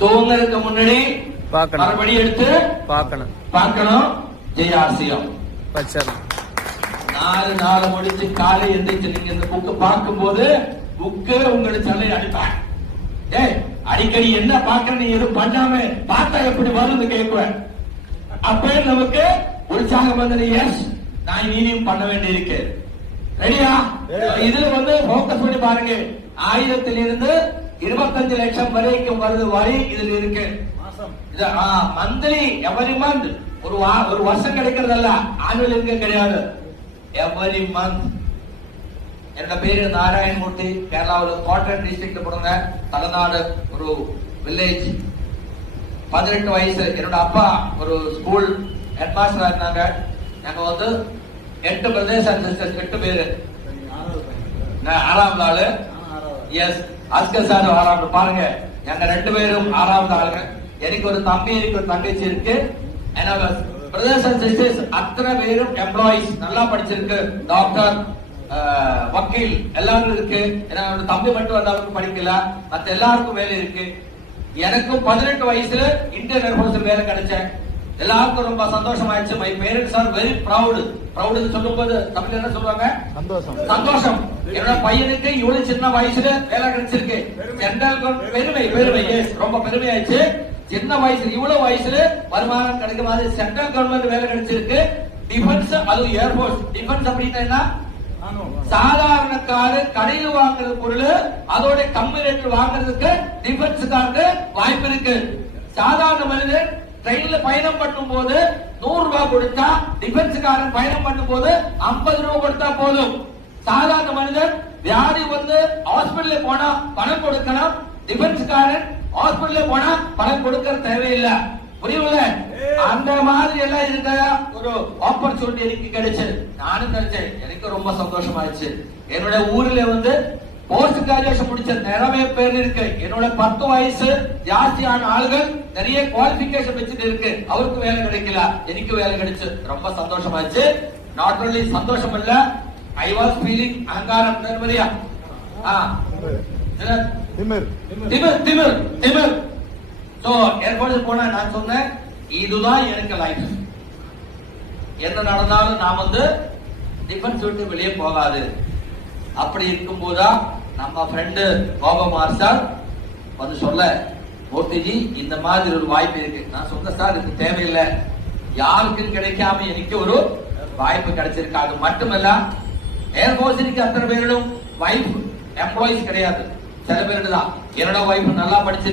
தூங்குறதுக்கு முன்னாடி மறுபடி எடுத்து பார்க்கணும். ஜெயாசியம் நாலு முடிச்சு காலை எந்திரிச்சு நீங்க இந்த புக்கு பார்க்கும் போது புக்கு உங்களுக்கு சொல்ல அடிப்பேன். அடிக்கடி என்ன பாக்குறேன், நீ எதுவும் பண்ணாம பார்த்தா எப்படி வரும்னு கேட்குவேன். அப்ப நமக்கு உற்சாகம் வந்து எஸ் நான் இனியும் பண்ண வேண்டி இருக்கு. ரெடியா? இதுல வந்து போக்கஸ் பண்ணி பாருங்க. 1000 இருந்து 25 லட்சம் வரைக்கும் வருது வரி இதுல இருக்கு. மந்த்லி எவரி மந்த் ஒரு வருஷம் கிடைக்கிறதல்ல, ஆனுவல் இன்கம் கிடையாது. Every month. என்னோட பேரு நாராயணமூர்த்தி. கேரளாவில் கோட்டயம் டிஸ்ட்ரிக்ட் போடுங்க, தமிழ்நாடு ஒரு வில்லேஜ். 18 வயசு. என்னோட அப்பா ஒரு ஸ்கூல் ஹெட் மாஸ்டரா இருந்தாங்க. நாங்க வந்து 8 பிரதேச 8 பேரு. 6வது ஆளு. எஸ், அஸ்கர் சார் 6வது. பாருங்க, நாங்க 2 பேரும் 6வது ஆளுங்க. எனக்கு ஒரு தம்பி, எனக்கு ஒரு தங்கச்சி இருக்கு. பிரதேச சிஸ்டர்ஸ் அத்தனை பேரும் எம்ப்ளாயிஸ், நல்லா படிச்சிருக்கு. டாக்டர், வக்கீல் எல்லாரும் இருக்கு. தம்பி மட்டும் வந்தாலும் படிக்கல, மத்த எல்லாருக்கும் வேலை இருக்கு. எனக்கும் 18 வயசுல இந்தியன் ஏர்போர்ட்ஸ்ல வேலை கிடைச்சேன். எல்லாருக்கும் ரொம்ப சந்தோஷமாயிடுச்சு. My parents are very proud. Proud சொல்லும் போது தமிழ் என்ன சொல்றாங்க? சந்தோஷம். என்னோட பையனுக்கு இவ்வளவு சின்ன வயசுல வேலை கிடைச்சிருக்கு. பெருமை ரொம்ப பெருமையாயிடுச்சு. சின்ன வயசுல இவ்வளவு வயசுல வருமானம் கிடைக்கும் போது சென்ட்ரல் கவர்மெண்ட் வேலை கிடைச்சிருக்கு. டிஃபென்ஸ், அது ஏர்போர்ட்ஸ். டிஃபென்ஸ் அப்படின்னா என்ன? சாதாரண காரு கடையில் வாங்குற பொருள் அதோட கம்மி ரேட்ல வாங்குறதுக்கு டிஃபென்ஸ்காரங்க வாய்ப்பு இருக்கு. சாதாரண மனிதன் ட்ரெயின்ல பயணம் பண்ணும் போது 100 ரூபாய் கொடுத்தா, டிஃபென்ஸ்காரன் பயணம் பண்ணும் போது 50 ரூபாய் கொடுத்தா போதும். சாதாரண மனிதன் வியாதி வந்து ஹாஸ்பிட்டல்ல போனா பணம் கொடுக்கணும். டிஃபென்ஸ்காரன் ஹாஸ்பிட்டல்ல போனா பணம் கொடுக்க தேவையில்லை. புரியுதுல? அந்த மாதிரி எல்லாம் இருக்க ஒரு ஆப்பர்ச்சுனிட்டி எனக்கு கிடைச்சது. நானும் நினைச்சேன், எனக்கு ரொம்ப சந்தோஷமாயிடுச்சு. என்னோட ஊர்ல வந்து போஸ்ட் கிராஜுவேஷன் முடிச்ச நிறைய பேர் இருக்கு. என்னோட 10 வயசு ஜாஸ்தியான ஆளுகள் நிறைய குவாலிபிகேஷன் வச்சுட்டு இருக்கு. அவருக்கு வேலை கிடைக்கல, எனக்கு வேலை கிடைச்சு ரொம்ப சந்தோஷமாச்சு. நாட் ஒன்லி சந்தோஷம் இல்ல, ஐ வாஸ் ஃபீலிங் அகங்காரம். நிர்மதியா திமிர். சோ ஏர்போர்ட் போனா நான் சொன்னேன், இதுதான் எனக்கு லைஃப். என்ன நடந்தாலும் நான் வந்து டிஃபென்ஸ் விட்டு வெளியே போகாது. அப்படி இருக்கும் போதா நம்ம ஃப்ரெண்டு கோபகுமார் சார் வந்து சொல்ல, மூர்த்திஜி இந்த மாதிரி ஒரு வாய்ப்பு இருக்கு. நான் சொன்ன சார் இது தேவையில்லை, யாருக்கும் கிடைக்காம எனக்கு ஒரு வாய்ப்பு கிடைச்சிருக்கு. அது மட்டுமல்ல, ஏர்போர்ட்ஸுக்கு அத்தனை பேரிடம் வைஃப் எம்ப்ளாயிஸ் கிடையாது, சில பேருக்கு தான். என்னோட வைஃப் நல்லா படிச்சு